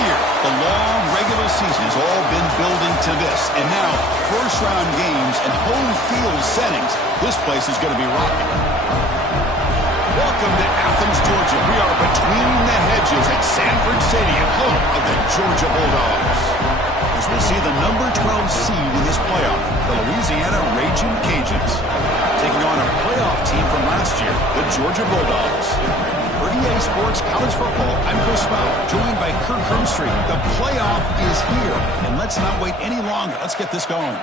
here. The long regular season has all been building to this. And now, first-round games and home field settings. This place is going to be rocking. Welcome to Athens, Georgia. We are between the hedges at Sanford Stadium, home of the Georgia Bulldogs. As we see the number 12 seed in this playoff, the Louisiana Raging Cajuns, taking on a playoff team from last year, the Georgia Bulldogs. For EA Sports College Football, I'm Chris Bauer, joined by Kirk Hermstreet. The playoff is here, and let's not wait any longer. Let's get this going.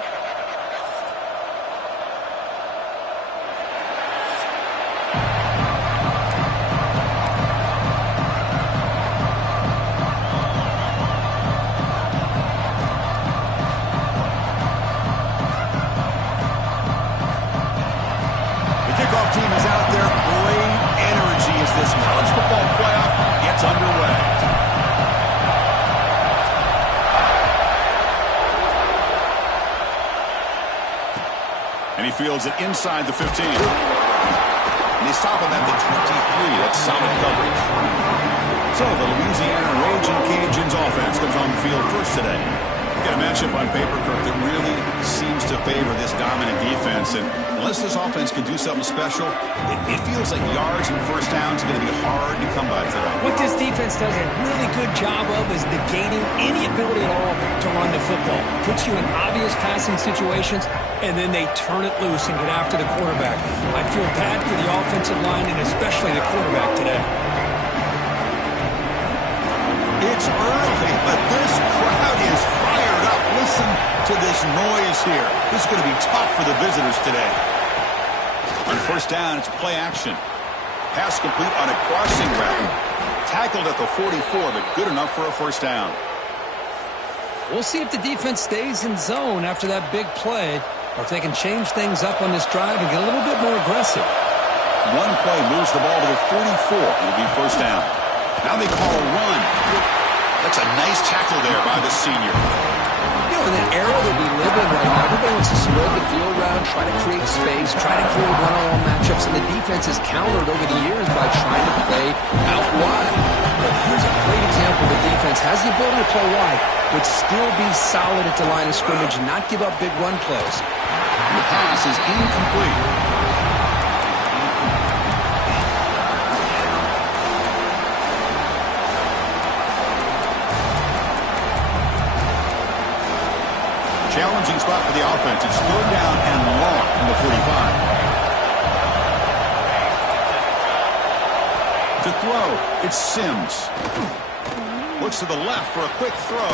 Team is out there. Great energy as this college football playoff gets underway. And he fields it inside the 15. And they stop him at the 23. That's solid coverage. So the Louisiana Raging Cajuns offense comes on the field first today. Got a matchup on paper, Kirk, that really seems to favor this dominant defense. And unless this offense can do something special, it feels like yards and first downs are going to be hard to come by today. What this defense does a really good job of is negating any ability at all to run the football. Puts you in obvious passing situations, and then they turn it loose and get after the quarterback. I feel bad for the offensive line and especially the quarterback today. It's early, but this crowd is fired up. Listen to this noise here. This is going to be tough for the visitors today. On first down, it's play action. Pass complete on a crossing route. Tackled at the 44, but good enough for a first down. We'll see if the defense stays in zone after that big play, or if they can change things up on this drive and get a little bit more aggressive. One play moves the ball to the 44. It'll be first down. Now they call a run. That's a nice tackle there by the senior. You know, in that era that we live in right now, everybody wants to spread the field around, try to create space, try to create one-on-one matchups, and the defense has countered over the years by trying to play out wide. But here's a great example. The defense has the ability to play wide, but still be solid at the line of scrimmage and not give up big run plays. The pass is incomplete. Challenging spot for the offense. It's third down and long from the 45. To throw, it's Sims. Looks to the left for a quick throw.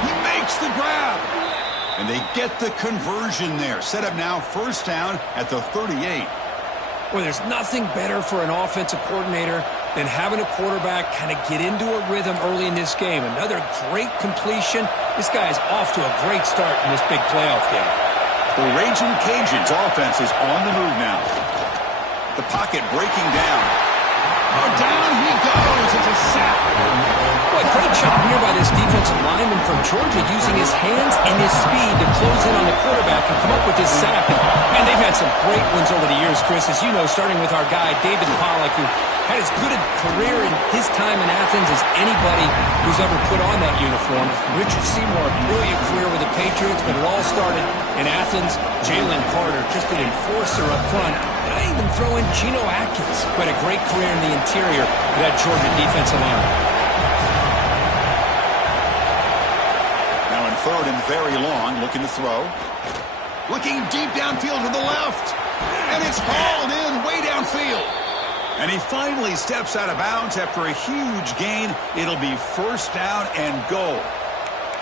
He makes the grab. And they get the conversion there. Set up now first down at the 38. Well, there's nothing better for an offensive coordinator than having a quarterback kind of get into a rhythm early in this game. Another great completion. This guy is off to a great start in this big playoff game. The Raging Cajuns offense is on the move now. The pocket breaking down. Oh, down he goes. It's a sack. Boy, great job here by this defensive lineman from Georgia using his hands and his speed to close in on the quarterback and come up with this sack. And they've had some great ones over the years, Chris, as you know, starting with our guy, David Pollock, who had as good a career in his time in Athens as anybody who's ever put on that uniform. Richard Seymour, brilliant career with the Patriots, but it all started in Athens. Jalen Carter, just an enforcer up front. And I even throw in Geno Atkins, who had a great career in the interior of that Georgia defensive line. Now in third and very long, looking to throw. Looking deep downfield to the left. And it's hauled in way downfield. And he finally steps out of bounds after a huge gain. It'll be first down and goal.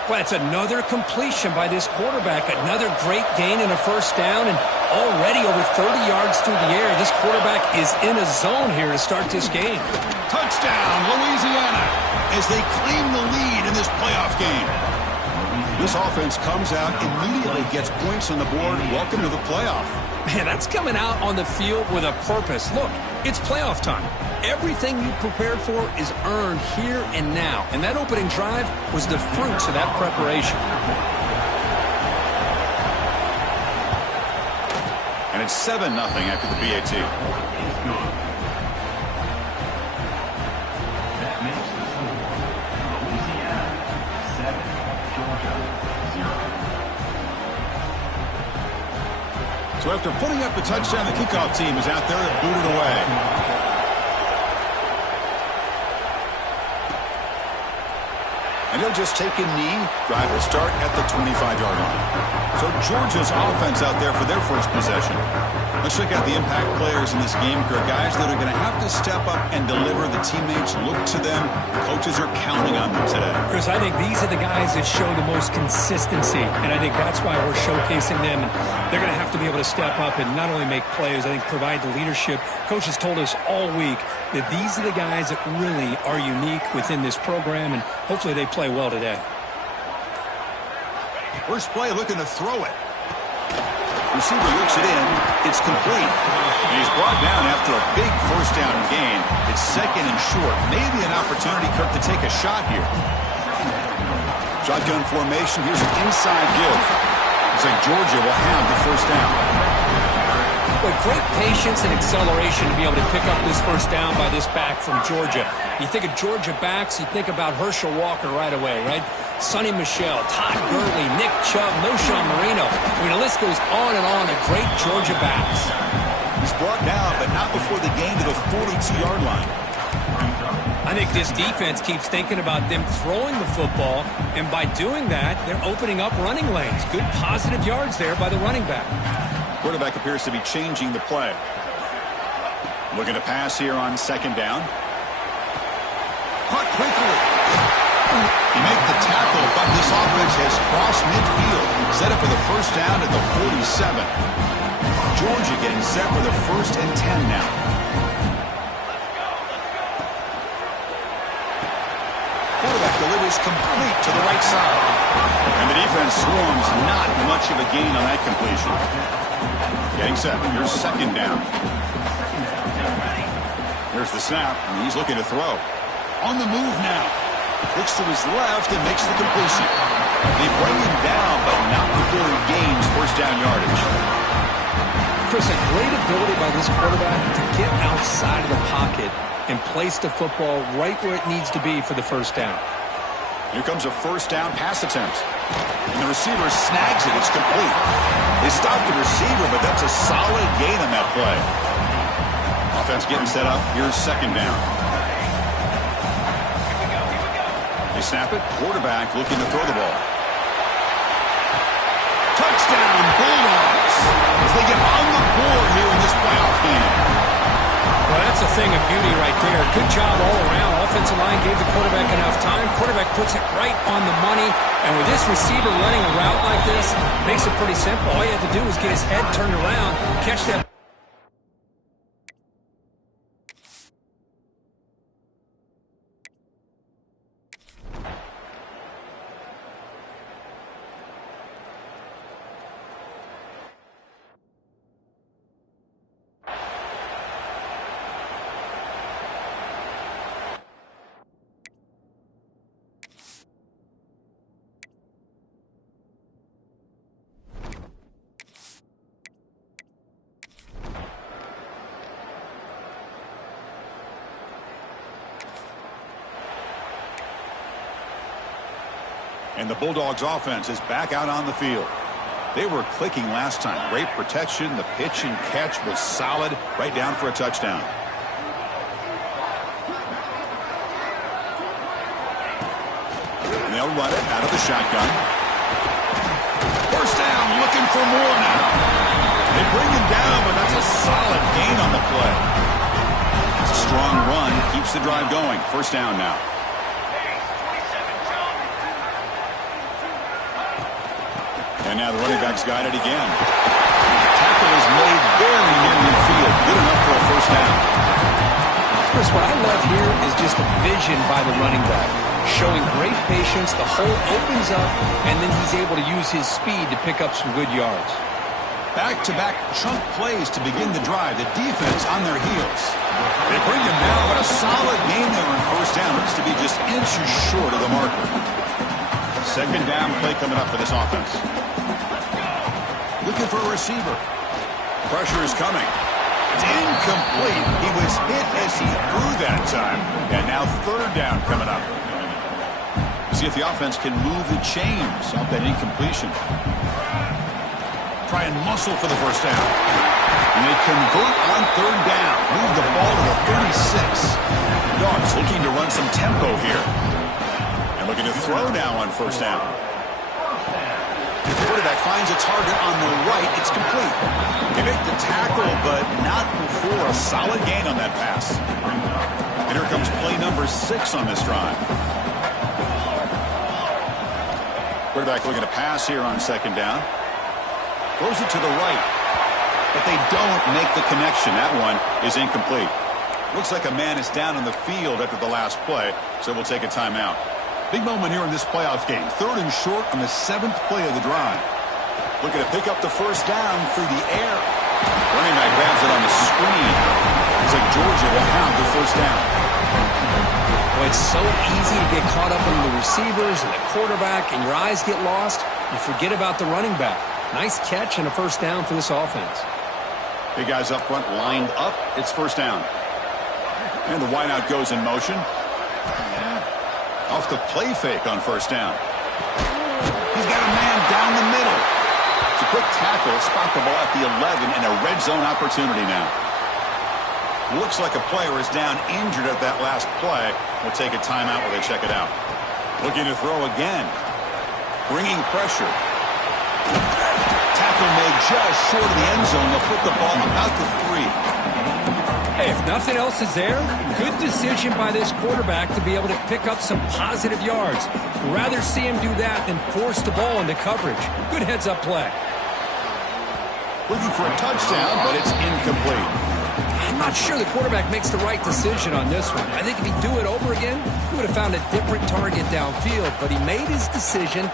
Well, it's another completion by this quarterback. Another great gain in a first down, and already over 30 yards through the air. This quarterback is in a zone here to start this game. Touchdown, Louisiana, as they claim the lead in this playoff game. This offense comes out, immediately gets points on the board. Welcome to the playoff. Man, that's coming out on the field with a purpose. Look, it's playoff time. Everything you prepared for is earned here and now. And that opening drive was the fruits of that preparation. And it's 7-0 after the BAT. So after putting up the touchdown, the kickoff team is out there and booted away. And he'll just take a knee. Drive will start at the 25-yard line. So Georgia's offense out there for their first possession. Let's check out the impact players in this game, Kirk. Guys that are going to have to step up and deliver. The teammates look to them. Coaches are counting on them today. Chris, I think these are the guys that show the most consistency, and I think that's why we're showcasing them. And they're going to have to be able to step up and not only make plays, I think provide the leadership. Coaches told us all week that these are the guys that really are unique within this program, and hopefully they play well today. First play, looking to throw it. Receiver looks it in. It's complete. And he's brought down after a big first down gain. It's second and short. Maybe an opportunity, Kirk, to take a shot here. Shotgun formation. Here's an inside give. Looks like Georgia will have the first down. But great patience and acceleration to be able to pick up this first down by this back from Georgia. You think of Georgia backs, you think about Herschel Walker right away, right? Sonny Michel, Todd Gurley, Nick Chubb, Noshawn Marino. I mean, the list goes on and on of great Georgia backs. He's brought down, but not before the gain to the 42-yard line. I think this defense keeps thinking about them throwing the football, and by doing that, they're opening up running lanes. Good positive yards there by the running back. Quarterback appears to be changing the play. Looking to pass here on second down. Caught quickly. He made the tackle, but this offense has crossed midfield. Set up for the first down at the 47. Georgia getting set for the 1st and 10 now. Quarterback delivers complete to the right side. And the defense swarms not much of a gain on that completion. Getting set. Here's second down. Here's the snap, and he's looking to throw. On the move now. Looks to his left and makes the completion. They bring him down, but not before he gains first down yardage. Chris, a great ability by this quarterback to get outside of the pocket and place the football right where it needs to be for the first down. Here comes a first down pass attempt. And the receiver snags it. It's complete. They stopped the receiver, but that's a solid gain on that play. Offense getting set up. Here's second down. They snap it. Quarterback looking to throw the ball. Touchdown, Bulldogs, as they get on the board here in this playoff game. Well, that's a thing of beauty right there. Good job all around. Offensive line gave the quarterback enough time. Quarterback puts it right on the money. And with this receiver running a route like this, makes it pretty simple. All you have to do is get his head turned around, catch that. And the Bulldogs offense is back out on the field. They were clicking last time. Great protection. The pitch and catch was solid. Right down for a touchdown. And they'll run it out of the shotgun. First down, looking for more now. They bring him down, but that's a solid gain on the play. It's a strong run. Keeps the drive going. First down now. And now the running back's got it again. Tackle is made very near midfield. Good enough for a first down. Chris, what I love here is just the vision by the running back. Showing great patience. The hole opens up, and then he's able to use his speed to pick up some good yards. Back-to-back chunk plays to begin the drive. The defense on their heels. They bring him down, but a solid gain there on first down. Looks to be just inches short of the marker. Second down play coming up for this offense. Looking for a receiver. Pressure is coming. It's incomplete. He was hit as he threw that time. And now third down coming up. See if the offense can move the chains off that incompletion. Try and muscle for the first down. And they convert on third down. Move the ball to the 36. Dogs looking to run some tempo here. And looking to throw now on first down. The quarterback finds a target on the right. It's complete. They make the tackle, but not before a solid gain on that pass. And here comes play number 6 on this drive. Quarterback looking to pass here on second down. Throws it to the right. But they don't make the connection. That one is incomplete. Looks like a man is down on the field after the last play, so we'll take a timeout. Big moment here in this playoff game. 3rd and short on the 7th play of the drive. Looking to pick up the first down through the air. Running back grabs it on the screen. Looks like Georgia will have the first down. Well, it's so easy to get caught up in the receivers and the quarterback, and your eyes get lost. You forget about the running back. Nice catch and a first down for this offense. Big guys up front lined up. It's first down. And the wideout goes in motion. Off the play fake on first down. He's got a man down the middle. It's a quick tackle. Spot the ball at the 11 and a red zone opportunity now. Looks like a player is down injured at that last play. We'll take a timeout while they check it out. Looking to throw again. Bringing pressure. Tackle made just short of the end zone. They'll put the ball about the 3. Hey, if nothing else is there, good decision by this quarterback to be able to pick up some positive yards. Rather see him do that than force the ball into coverage. Good heads-up play. Looking for a touchdown, but it's incomplete. I'm not sure the quarterback makes the right decision on this one. I think if he'd do it over again, he would have found a different target downfield, but he made his decision.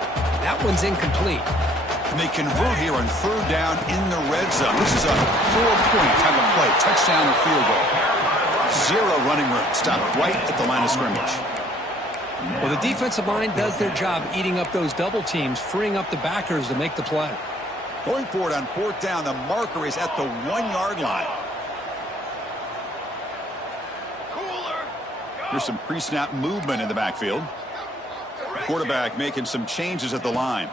That one's incomplete. And they convert here on 3rd down in the red zone. This is a 4-point type of play, touchdown or field goal. 0 running room. Stop right at the line of scrimmage. Well, the defensive line does their job eating up those double teams, freeing up the backers to make the play. Going forward on 4th down, the marker is at the 1-yard line. Here's some pre-snap movement in the backfield. Quarterback making some changes at the line.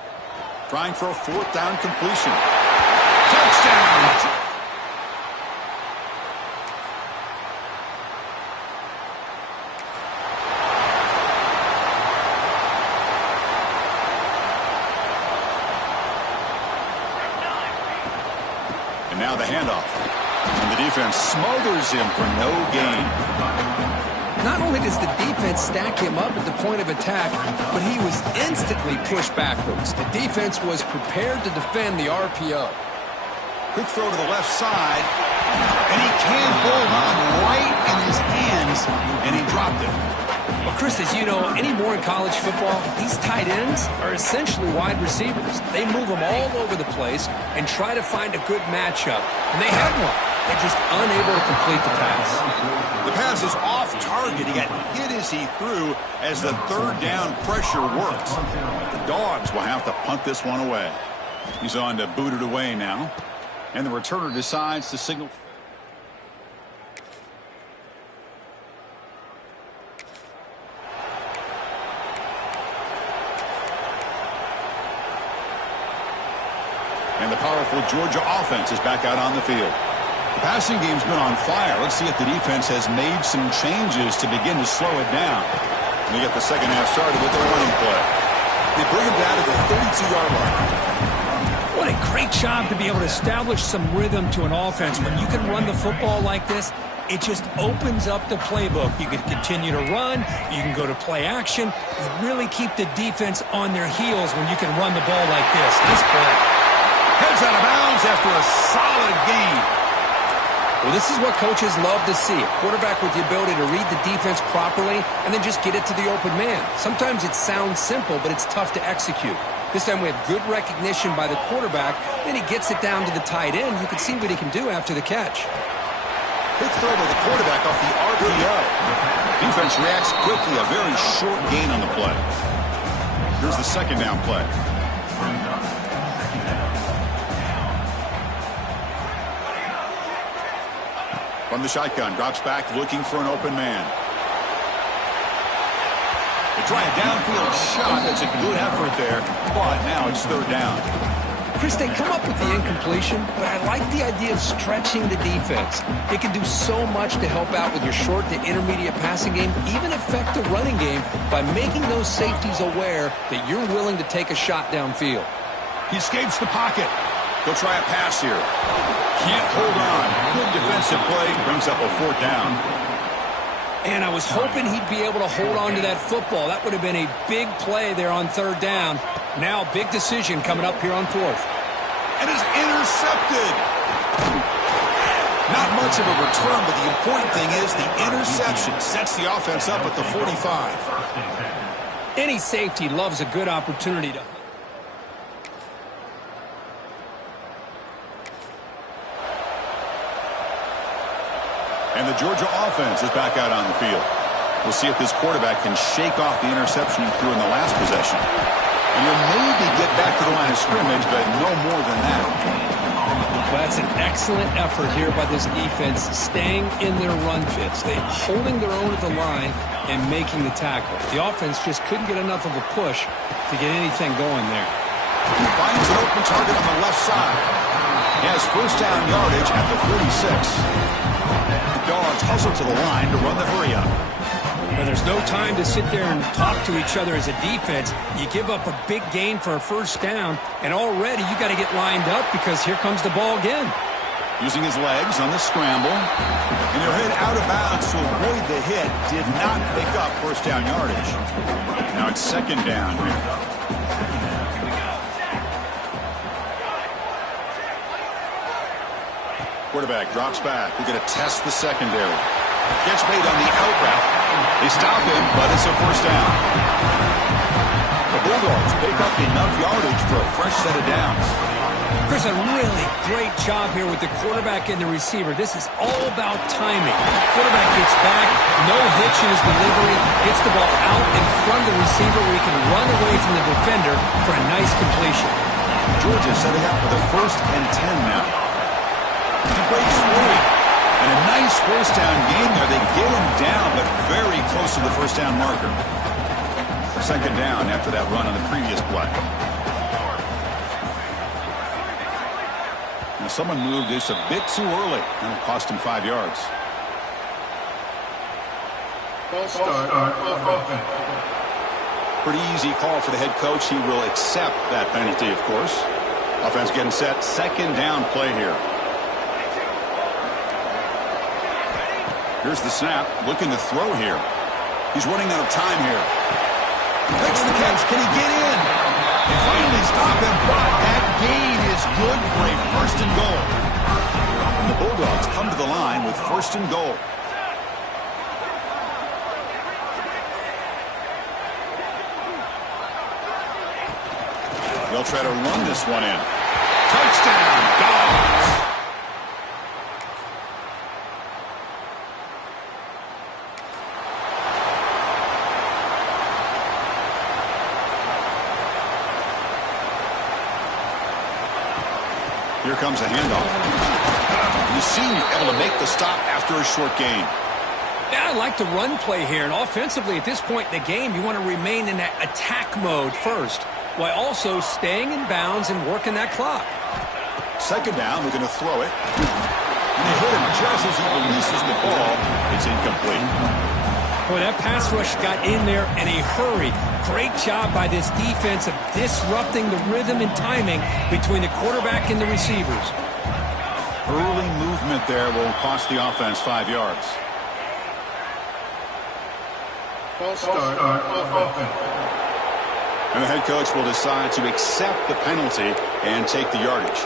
Trying for a 4th down completion. Touchdown! And now the handoff. And the defense smothers him for no gain. Not only does the defense stack him up at the point of attack, but he was instantly pushed backwards. The defense was prepared to defend the RPO. Quick throw to the left side, and he can't hold on right in his hands, and he dropped it. Well, Chris, as you know, anymore in college football, these tight ends are essentially wide receivers. They move them all over the place and try to find a good matchup, and they had one. They're just unable to complete the pass. The pass is off target. He got hit as he threw as the 3rd down pressure worked. The Dogs will have to punt this one away. He's on to boot it away now. And the returner decides to signal. And the powerful Georgia offense is back out on the field. The passing game's been on fire. Let's see if the defense has made some changes to begin to slow it down. And they get the second half started with their running play. They bring him down to the 32-yard line. What a great job to be able to establish some rhythm to an offense. When you can run the football like this, it just opens up the playbook. You can continue to run. You can go to play action. You really keep the defense on their heels when you can run the ball like this. Nice play. Heads out of bounds after a solid gain. Well, this is what coaches love to see. A quarterback with the ability to read the defense properly and then just get it to the open man. Sometimes it sounds simple, but it's tough to execute. This time we have good recognition by the quarterback. Then he gets it down to the tight end. You can see what he can do after the catch. Quick throw to the quarterback off the RPO. Defense reacts quickly. A very short gain on the play. Here's the second down play. From the shotgun, drops back looking for an open man. The Try a downfield shot. That's a good effort there, but now it's third down. Chris, they come up with the incompletion, but I like the idea of stretching the defense. It can do so much to help out with your short to intermediate passing game, even affect the running game by making those safeties aware that you're willing to take a shot downfield. He escapes the pocket. He'll try a pass here. Can't hold on. Good defensive play. Brings up a fourth down. And I was hoping he'd be able to hold on to that football. That would have been a big play there on third down. Now, big decision coming up here on fourth. And is intercepted. Not much of a return, but the important thing is the interception sets the offense up at the 45. Any safety loves a good opportunity to... And the Georgia offense is back out on the field. We'll see if this quarterback can shake off the interception he threw in the last possession. And he'll maybe get back to the line of scrimmage, but no more than that. Well, that's an excellent effort here by this defense, staying in their run fits. They're holding their own at the line and making the tackle. The offense just couldn't get enough of a push to get anything going there. He finds an open target on the left side. He has first down yardage at the 46. The Dogs hustle to the line to run the hurry-up. Well, there's no time to sit there and talk to each other as a defense. You give up a big gain for a first down, and already you got to get lined up because here comes the ball again. Using his legs on the scramble. And he'll hit out of bounds to avoid the hit. Did not pick up first down yardage. Now it's second down here. Quarterback drops back. We're going to test the secondary. Gets made on the out route. They stop him, but it's a first down. The Bulldogs pick up enough yardage for a fresh set of downs. Chris, a really great job here with the quarterback and the receiver. This is all about timing. Quarterback gets back, no hitch in his delivery, gets the ball out in front of the receiver where he can run away from the defender for a nice completion. Georgia setting up for the 1st and 10 now. He breaks free. And a nice first down gain there. They get him down, but very close to the first down marker. Second down after that run on the previous play. Now someone moved this a bit too early, and it cost him 5 yards. Pretty easy call for the head coach. He will accept that penalty, of course. Offense getting set. Second down play here. Here's the snap, looking to throw here. He's running out of time here. Makes the catch. Can he get in? They finally stop him, but that gain is good for a first and goal. And the Bulldogs come to the line with first and goal. They'll try to run this one in. Touchdown, Dogs! Here comes a handoff. You seem able to make the stop after a short gain. Yeah, I like the run play here. And offensively, at this point in the game, you want to remain in that attack mode first, while also staying in bounds and working that clock. Second down, we're going to throw it. And they hit him just as he releases the ball. It's incomplete. Boy, that pass rush got in there in a hurry. Great job by this defense of disrupting the rhythm and timing between the quarterback and the receivers. Early movement there will cost the offense 5 yards. And the head coach will decide to accept the penalty and take the yardage.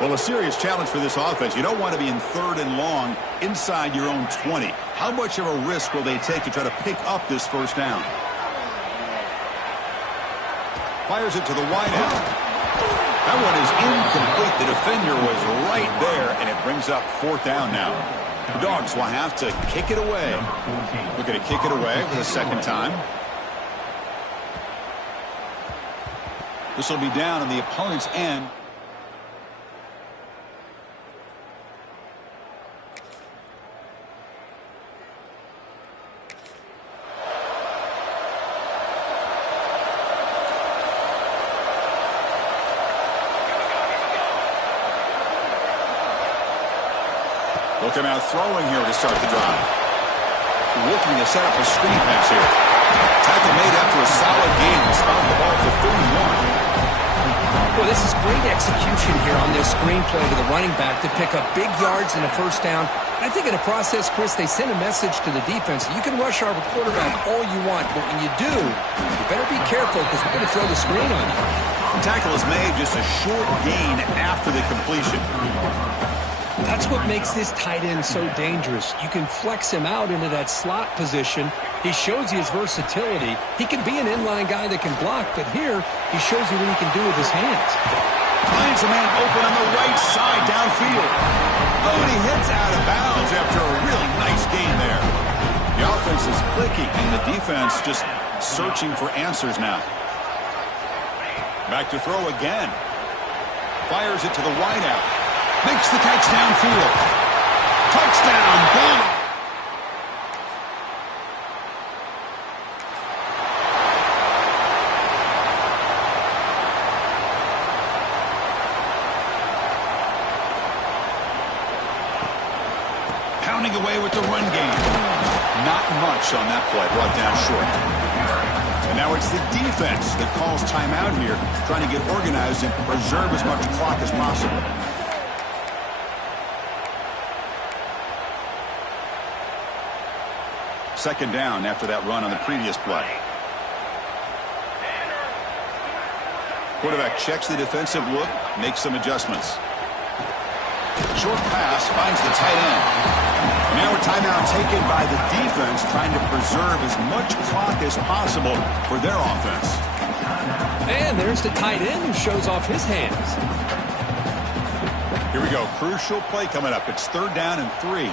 Well, a serious challenge for this offense. You don't want to be in third and long inside your own 20. How much of a risk will they take to try to pick up this first down? Fires it to the wideout. That one is incomplete. The defender was right there, and it brings up fourth down now. The Dogs will have to kick it away. We're going to kick it away for the second time. This will be down on the opponent's end. Looking out throwing here to start the drive. Looking to set up a screen pass here. Tackle made after a solid gain and spotted the ball for 31. Well, this is great execution here on this screenplay to the running back to pick up big yards and a first down. I think in the process, Chris, they send a message to the defense. You can rush our quarterback all you want, but when you do, you better be careful because we're going to throw the screen on you. The tackle is made just a short gain after the completion. That's what makes this tight end so dangerous. You can flex him out into that slot position. He shows you his versatility. He can be an inline guy that can block, but here he shows you what he can do with his hands. Finds a man open on the right side downfield. Oh, and he hits out of bounds after a really nice gain there. The offense is clicking, and the defense just searching for answers now. Back to throw again. Fires it to the wideout. Makes the catch downfield. Touchdown, boom! Pounding away with the run game. Not much on that play, brought down short. And now it's the defense that calls timeout here, trying to get organized and preserve as much clock as possible. Second down after that run on the previous play. Quarterback checks the defensive look, makes some adjustments. Short pass finds the tight end. Now a timeout taken by the defense, trying to preserve as much clock as possible for their offense. And there's the tight end who shows off his hands. Here we go. Crucial play coming up. It's third down and 3.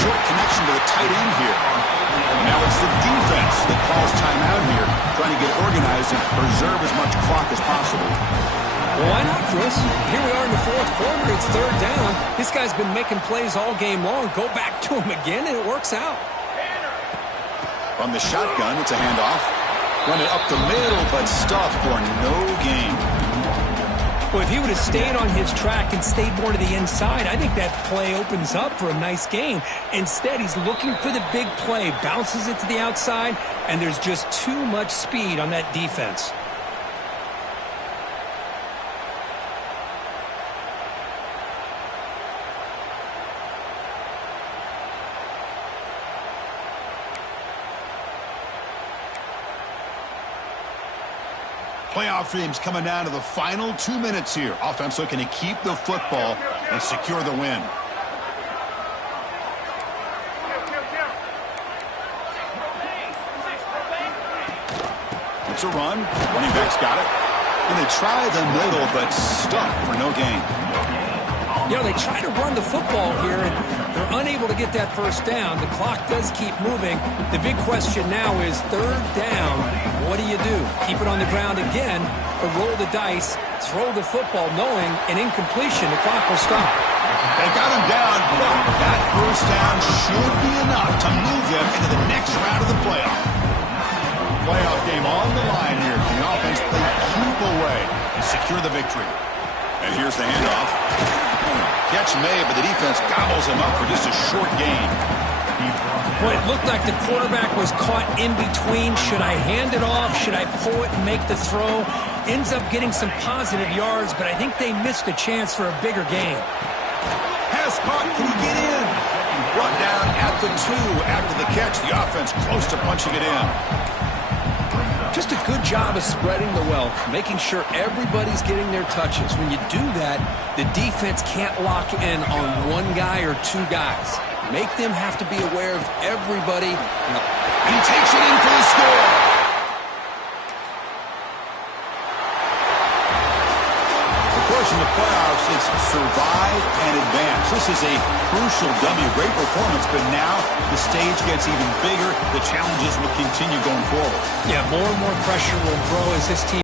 Short connection to the tight end here. Now it's the defense that calls timeout here, trying to get organized and preserve as much clock as possible. Well, why not, Chris? Here we are in the fourth quarter. It's third down. This guy's been making plays all game long. Go back to him again, and it works out. From the shotgun, it's a handoff. Run it up the middle, but stuffed for no gain. Well, if he would have stayed on his track and stayed more to the inside, I think that play opens up for a nice gain. Instead, he's looking for the big play, bounces it to the outside, and there's just too much speed on that defense. Playoff dreams coming down to the final 2 minutes here. Offense looking to keep the football and secure the win. It's a run. Running back's got it. And they try the middle, but stuck for no gain. You know, they try to run the football here, and they're unable to get that first down. The clock does keep moving. The big question now is third down. What do you do? Keep it on the ground again, or roll the dice, throw the football, knowing an incompletion, the clock will stop. They got him down, but that first down should be enough to move them into the next round of the playoff. Playoff game on the line here. The offense played keep away and secure the victory. And here's the handoff. Catch made, but the defense gobbles him up for just a short gain. Well, it looked like the quarterback was caught in between. Should I hand it off? Should I pull it and make the throw? Ends up getting some positive yards, but I think they missed a chance for a bigger gain. Pass caught. Can he get in? Brought down at the 2 after the catch. The offense close to punching it in. Just a good job of spreading the wealth, making sure everybody's getting their touches. When you do that, the defense can't lock in on one guy or two guys. Make them have to be aware of everybody. And he takes it in for the score. Of course, in the playoffs, it's survive and advance. This is a crucial W. Great performance, but now the stage gets even bigger. The challenges will continue going forward. Yeah, more and more pressure will grow as this team